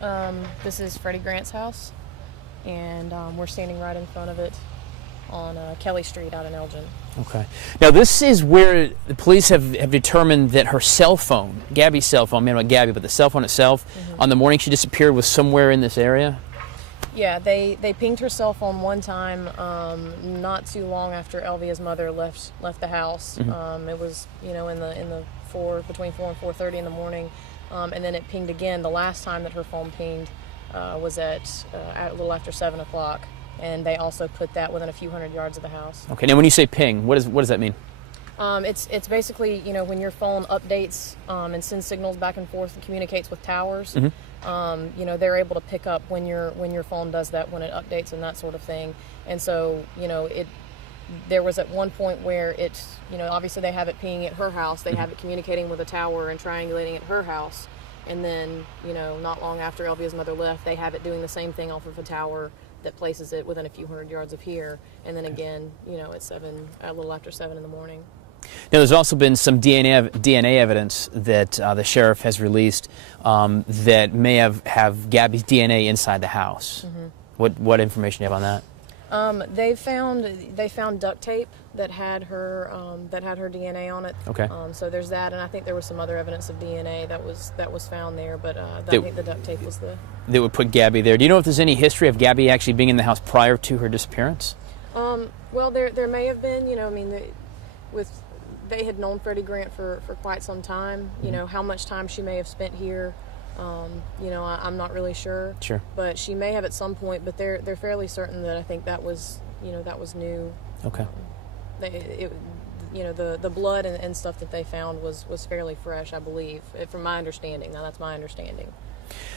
This is Freddie Grant's house, and we're standing right in front of it on Kelly Street out in Elgin. Okay. Now this is where the police have determined that her cell phone, Gabbie's cell phone, not Gabby, but the cell phone itself, on the morning she disappeared was somewhere in this area? Yeah, they pinged her cell phone one time not too long after Elvia's mother left the house. It was, in the between 4 and 4:30 in the morning, and then it pinged again. The last time that her phone pinged was at a little after 7 o'clock, and they also put that within a few hundred yards of the house. Okay. Now when you say ping, what does that mean? It's basically, when your phone updates and sends signals back and forth and communicates with towers. They're able to pick up when your phone does that, when it updates and that sort of thing. And so, there was at one point where it, obviously they have it pinging at her house, they have it communicating with a tower and triangulating at her house. And then, not long after Elvia's mother left, they have it doing the same thing off of a tower that places it within a few hundred yards of here. And then again, at a little after 7 in the morning. Now, there's also been some DNA evidence that the sheriff has released that may have Gabbie's DNA inside the house. What information do you have on that? They found duct tape that had her DNA on it. Okay. So there's that, and I think there was some other evidence of DNA that was found there, but I think the duct tape was that would put Gabby there. Do you know if there's any history of Gabby actually being in the house prior to her disappearance? Well, there may have been. They had known Freddie Grant for quite some time. How much time she may have spent here, I'm not really sure. Sure. But she may have at some point. But they're fairly certain that I think that was new. Okay. The blood and stuff that they found was fairly fresh, I believe, from my understanding. Now that's my understanding.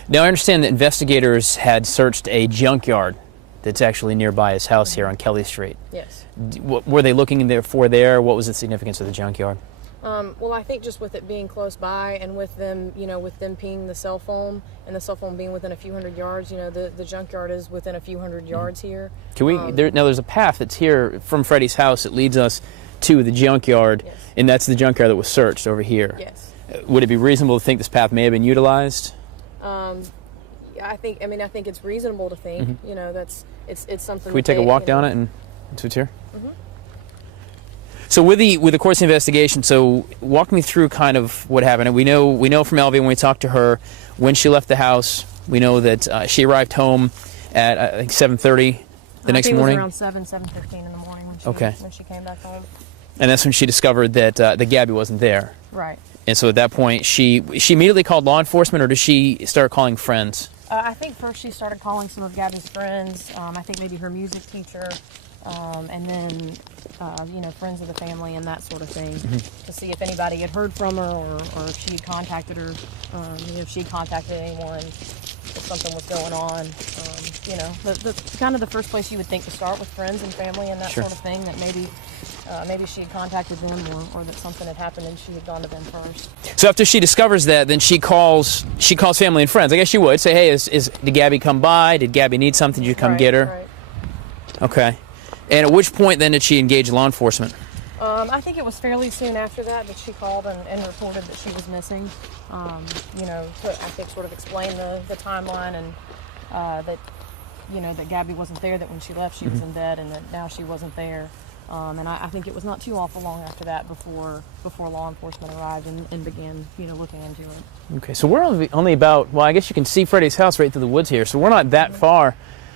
Now I understand that investigators had searched a junkyard that's actually nearby his house here on Kelly Street. Yes. What were they looking there? What was the significance of the junkyard? Well, I think just with it being close by and with them, with them pinging the cell phone and the cell phone being within a few hundred yards, the junkyard is within a few hundred yards here. Can we? Now there's a path that's here from Freddie's house that leads us to the junkyard, yes. And that's the junkyard that was searched over here. Yes. Would it be reasonable to think this path may have been utilized? I think it's reasonable to think. It's something. Can we take a walk down it and see what's here? So with the course of investigation, so walk me through kind of what happened. And we know from Elvia when we talked to her when she left the house. We know that she arrived home at I think 7:30 the next morning. It was around 7:15 in the morning when she came back home. And that's when she discovered that Gabby wasn't there. Right. And so at that point, she immediately called law enforcement, or did she start calling friends? I think first she started calling some of Gabby's friends. I think maybe her music teacher, and then friends of the family and that sort of thing, to see if anybody had heard from her or if she had contacted her, if she had contacted anyone, if something was going on. The kind of the first place you would think to start, with friends and family and that Sure. sort of thing, that maybe she had contacted them or that something had happened and she had gone to them first. So after she discovers that, then she calls family and friends. I guess she would say, hey, did Gabby come by? Did Gabby need something? Did you come get her? Right. Okay. And at which point then did she engage law enforcement? I think it was fairly soon after that she called and reported that she was missing. To, I think, sort of explain the timeline and that Gabby wasn't there, that when she left she was in bed, and that now she wasn't there. And I think it was not too awful long after that before law enforcement arrived and began, looking into it. Okay, so we're only about, well, I guess you can see Freddie's house right through the woods here, so we're not that far.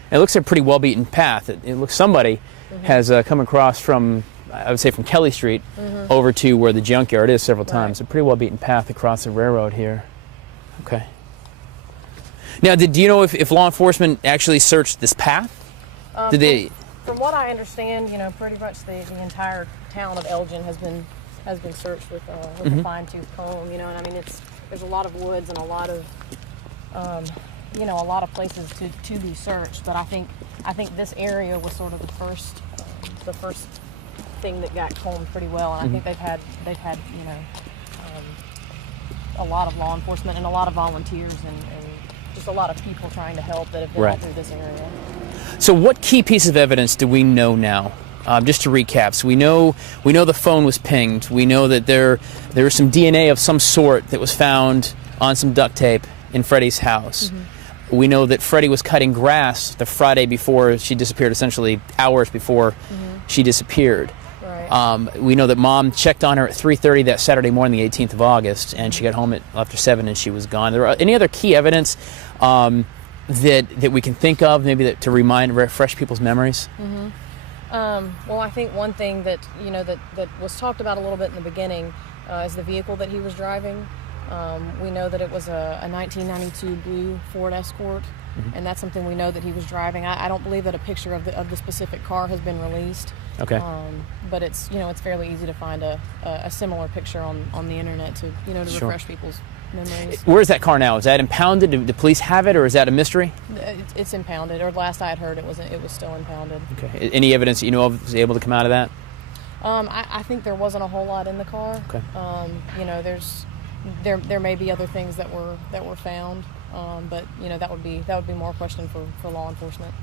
It looks like a pretty well-beaten path. It looks somebody has come across from, I would say, from Kelly Street over to where the junkyard is several times. A pretty well-beaten path across the railroad here. Okay. Now, do you know if law enforcement actually searched this path? Did they? From what I understand, pretty much the entire town of Elgin has been searched with a fine-tooth comb. There's a lot of woods and a lot of places to be searched. But I think this area was sort of the first thing that got combed pretty well. And I think they've had a lot of law enforcement and a lot of volunteers and just a lot of people trying to help that have been out through this area. So what key piece of evidence do we know now? Just to recap, so we know the phone was pinged. We know that there was some DNA of some sort that was found on some duct tape in Freddie's house. We know that Freddie was cutting grass the Friday before she disappeared, essentially hours before she disappeared. Right. We know that Mom checked on her at 3:30 that Saturday morning, the 18th of August, and she got home after 7 and she was gone. There any other key evidence that we can think of, maybe to refresh people's memories? Well, I think one thing that that was talked about a little bit in the beginning is the vehicle that he was driving. We know that it was a 1992 blue Ford Escort, and that's something we know that he was driving. I don't believe that a picture of the specific car has been released. Okay. But it's it's fairly easy to find a similar picture on the internet to Sure. refresh people's memories. Where's that car now? Is that impounded? Do the police have it, or is that a mystery? It's impounded, or last I had heard it was still impounded. Okay. Any evidence that you know of was able to come out of that? I think there wasn't a whole lot in the car. Okay. There may be other things that were found, but that would be more a question for law enforcement.